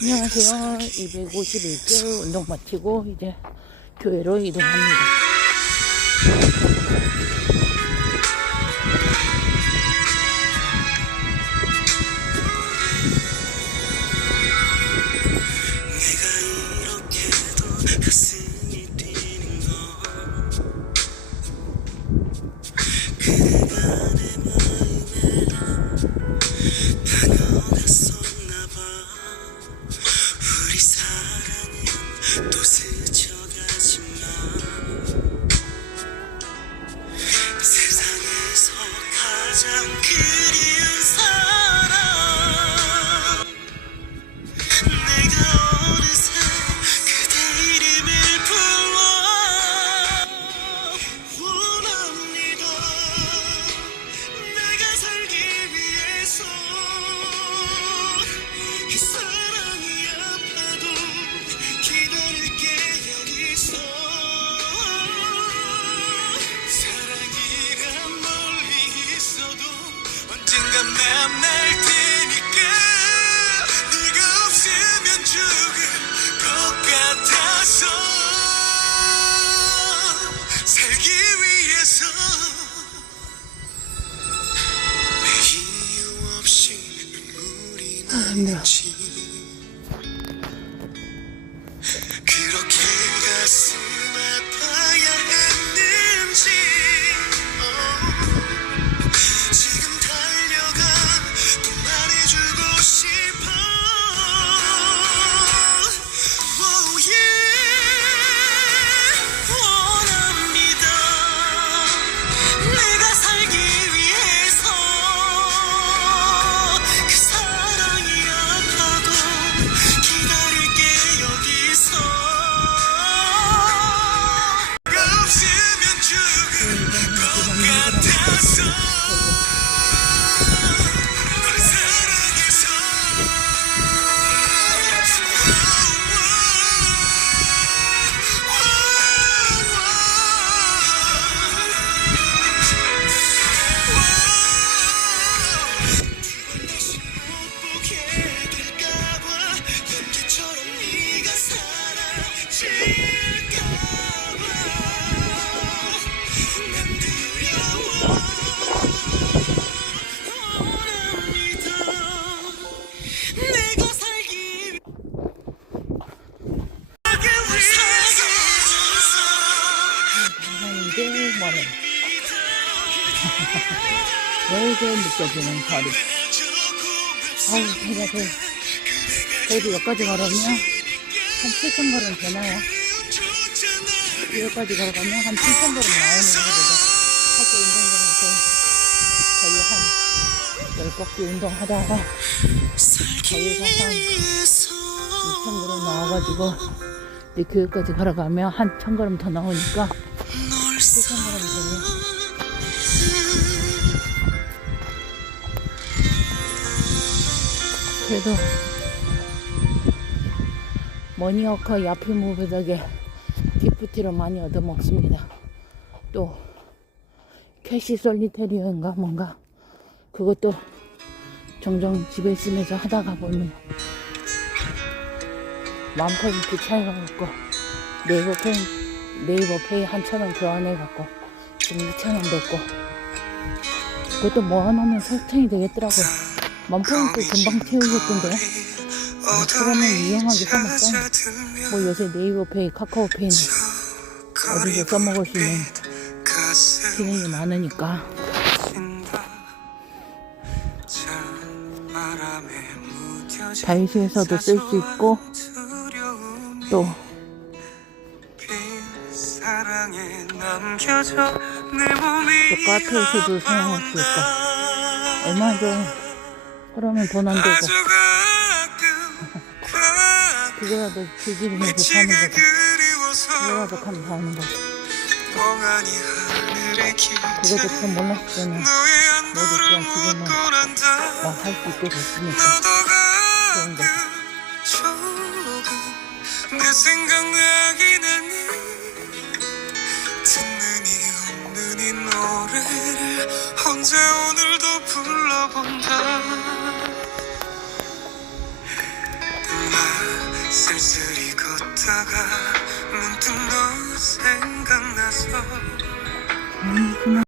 안녕하세요. 251개 운동 마치고 이제 교회로 이동합니다. you. Annem 뭐래. 내게 느껴지는 거리. 아우, 배가 돼. 그래도 여기까지 걸으면 한 7천 걸음 되나요? 여기까지 걸어가면 한 7천 걸음 나오는 거거든. 학교 운동장에서 거의 한 10바퀴 운동하다가 거기서 한 2천 걸음 나와가지고 이제 교회까지 걸어가면 한 1천 걸음 더 나오니까 7천 걸음 되면 그래도 머니워커 야피 무브 덕에 기프티를 많이 얻어먹습니다. 또 캐시 솔리테리어인가 뭔가 그것도 종종 집에 있으면서 하다가 보면 만 퍼센트 차이가 났고 네이버 페이 네이버 페이 한천 원 교환해 갖고 지금 2천 원 됐고 그것도 모아놓으면 설탕이 되겠더라고요. 만 퍼센트 금방 채우겠던데 그러면 유용하게 써먹자. 뭐 요새 네이버 페이, 카카오 페이는 어디서 써먹을 수 있는 기능이 많으니까. 다이소에서도 쓸 수 있고 또 카페에서도 사용할 수 있고 얼마 전 그러면 돈 안 되고 그거라도 즐기면서 사는 거다 그거라도 감사하는 거다 그것도 참 너의 모두 그냥 지금은 묻고 난다. 막할수 있게 됐으니까. 가끔 거지 내 생각나긴 하니 듣는 이 없는 이 노래를 혼자 오늘도 불러본다 쓸쓸히 걷다가 문득 너 생각나서.